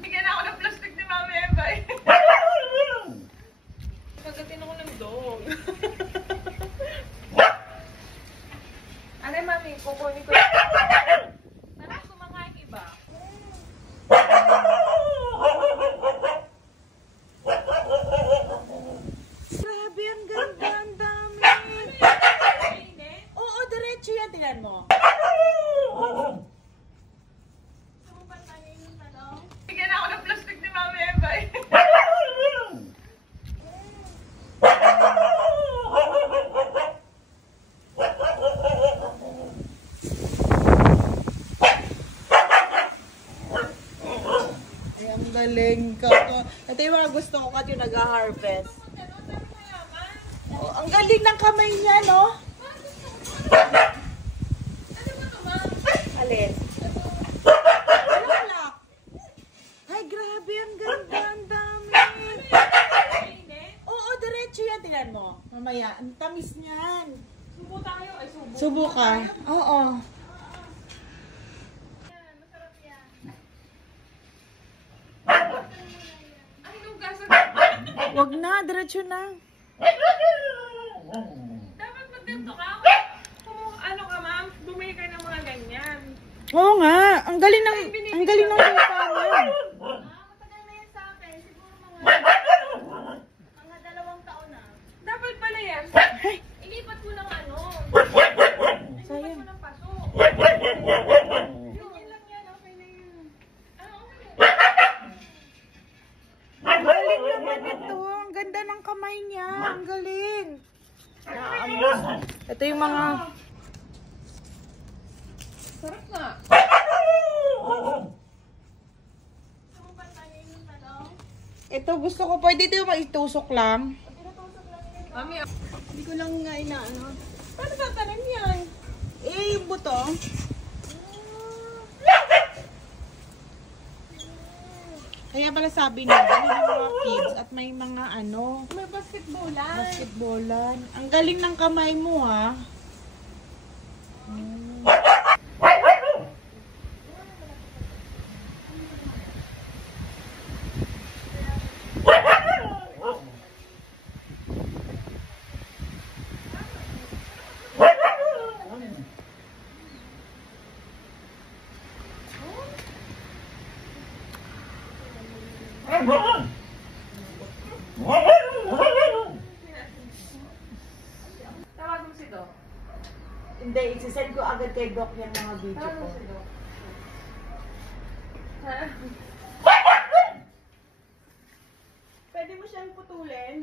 Bigyan ako ng plastic ni Mami Eva eh. Pagdating ako ng dog. Ano Mami, kukunin ko. Parang kumakain iba. Grabe, ang ganda, ang dami. Oo, diretso yan, tingnan mo. Bigyan ako ng plastic ni Mami Eva eh. Ay, ang galing ka. Ito yung mga gusto ko kat yung nag-harvest. Oh, ang galing ng kamay niya, no? Alin? Wala. Ay, grabe, ang ganda, ang dami. Oo, diretso yan, tingnan mo. Mamaya, ang tamis niyan. Subo tayo. Ay, subo. Subo ka? Oo. Masarap yan. Ay, nugasan. Wag na, diretso na. Dapat magganto ka. Ano ka, ma'am? Bumili ka ng mga ganyan. Oo nga, ang galing ng lupa niya. Matagal na yan sa akin. Siguro mga 2 taon na. Dapat pala yan. Ilipat mo ng ano. Ilipat mo ng paso. Ganyan lang yan. Okay na yan. Ang galing naman ito. Ang ganda ng kamay niya. Ang galing. Ito yung mga... Sarap nga. Ito gusto ko. Pwede ito yung maitusok lang. Mami, Hindi ko lang nga inaano. paano tatanim yan? Eh, yung buto. Kaya pala sabi niya, may mga kids at may mga ano, May basketballan. basketballan. Ang galing ng kamay mo, ha? Tawag mo si Doc. Hindi, isisend ko agad kay Doc yung mga video Tawag ko. mo si Doc. Ha? Pwede mo siyang putulin.